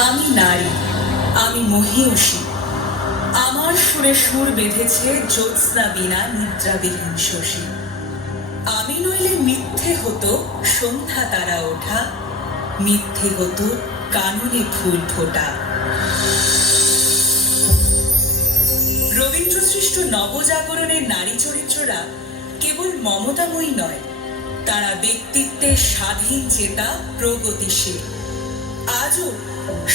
আমি নারী, আমি মহীয়সী। আমার সুরে সুর বেঁধেছে জ্যোৎস্না বিনা নিদ্রাবিহীন শশী। আমি নইলে মিথ্যে হতো সন্ধ্যা তারা ওঠা, মিথ্যে হতো কাননে ফুল ফোটা। রবীন্দ্র সৃষ্ট নবজাগরণের নারী চরিত্ররা কেবল মমতাময়ী নয়, তারা ব্যক্তিত্বের স্বাধীন চেতা, প্রগতিশীল। আজও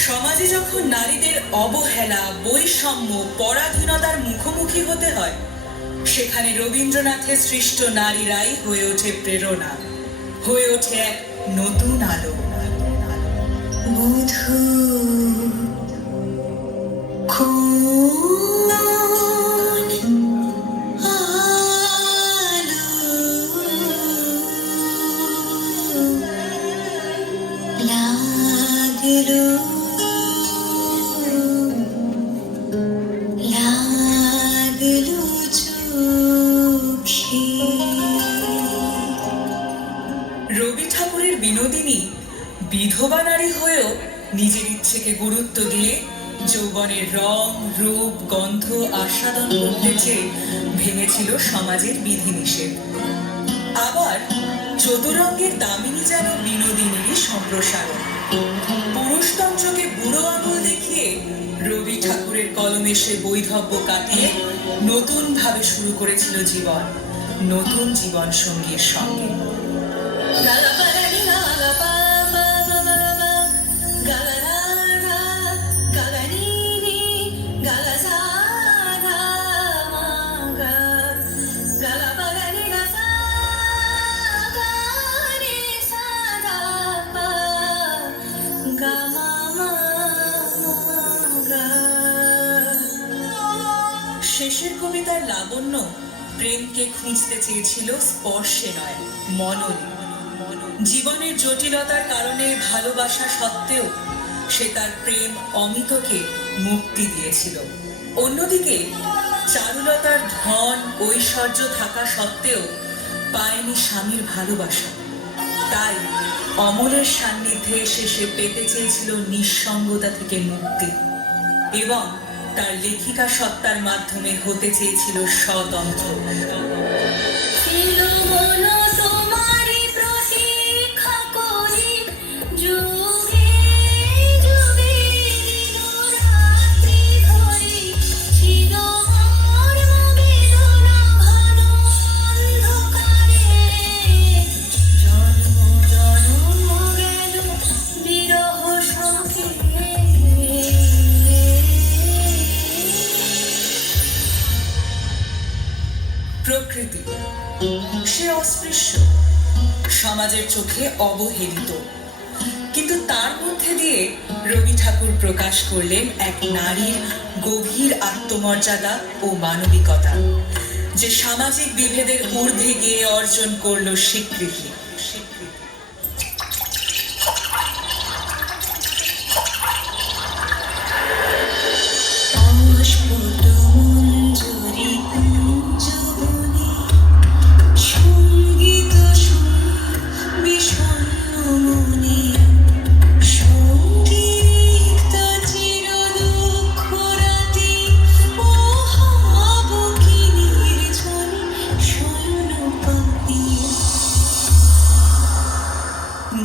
সমাজে যখন নারীদের অবহেলা, বৈষম্য, পরাধীনতার মুখোমুখি হতে হয়, সেখানে রবীন্দ্রনাথের সৃষ্ট নারীরাই হয়ে ওঠে প্রেরণা, হয়ে ওঠে এক নতুন আলো। মধু রবি ঠাকুরের বিনোদিনী বিধবা নারী হয়েও নিজের ইচ্ছেকে গুরুত্ব দিয়ে যৌবনের রং, রূপ, গন্ধ আস্বাদন করতে চেয়ে ভেঙেছিল সমাজের বিধিনিষেধ। আবার চতুরঙ্গের দামিনী যেন বিনোদিনীরই সম্প্রসারণ। পুরুষতন্ত্রকে বুড়ো আঙুল দেখিয়ে রবি ঠাকুরের কলমে সে বৈধব্য কাটিয়ে নতুন ভাবে শুরু করেছিল জীবন, নতুন জীবন সঙ্গীর সঙ্গে। শেষের কবিতার লাবণ্য প্রেমকে খুঁজতে চেয়েছিল স্পর্শে নয়, মননে। জীবনের জটিলতার কারণে ভালোবাসা সত্ত্বেও সে তার প্রেম অমিতকে মুক্তি দিয়েছিল। অন্যদিকে চারুলতার ধন, ঐশ্বর্য থাকা সত্ত্বেও পায়নি স্বামীর ভালোবাসা। তাই অমলের সান্নিধ্যে এসে সে পেতে চেয়েছিল নিঃসঙ্গতা থেকে মুক্তি এবং তার লেখিকা সত্তার মাধ্যমে হতে চেয়েছিল স্বতন্ত্র। প্রকৃতি সে অস্পৃশ্য, সমাজের চোখে অবহেলিত, কিন্তু তার মধ্যে দিয়ে রবি ঠাকুর প্রকাশ করলেন এক নারীর গভীর আত্মমর্যাদা ও মানবিকতা, যে সামাজিক বিভেদের ঊর্ধ্বে গিয়ে অর্জন করল স্বীকৃতি।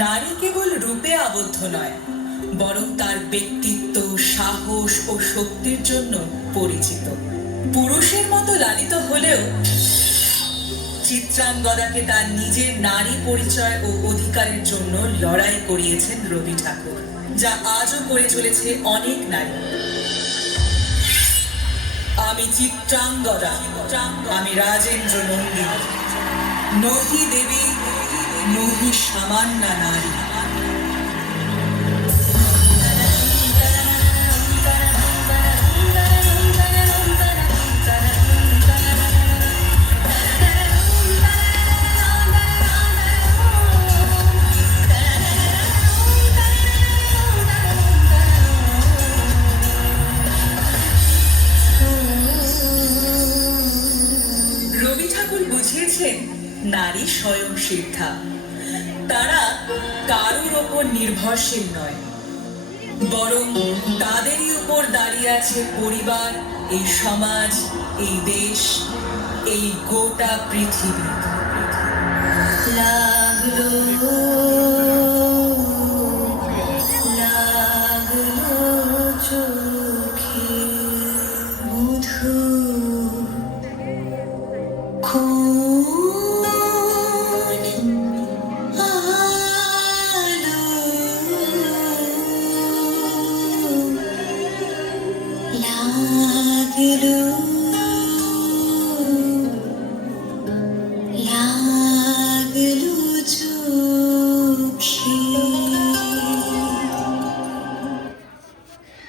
নারী কেবল রূপে আবদ্ধ নয়, বরং তার ব্যক্তিত্ব, সাহস ও শক্তির জন্য পরিচিত। পুরুষের মতো লালিত হলেও চিত্রাঙ্গদাকে তার নিজের নারী পরিচয় ও অধিকারের জন্য লড়াই করিয়েছেন রবি ঠাকুর, যা আজও করে চলেছে অনেক নারী। আমি চিত্রাঙ্গদা, আমি রাজেন্দ্র নন্দিনী, নহি দেবী নহি সামান্য নারী। রবি ঠাকুর বুঝিয়েছেন নারী স্বয়ং সিদ্ধা, তারা কারোর ওপর নির্ভরশীল নয়, বরং তাদেরই উপর দাঁড়িয়ে আছে পরিবার, এই সমাজ, এই দেশ, এই গোটা পৃথিবী। লাগলো লাগলো চোখে মধু খুব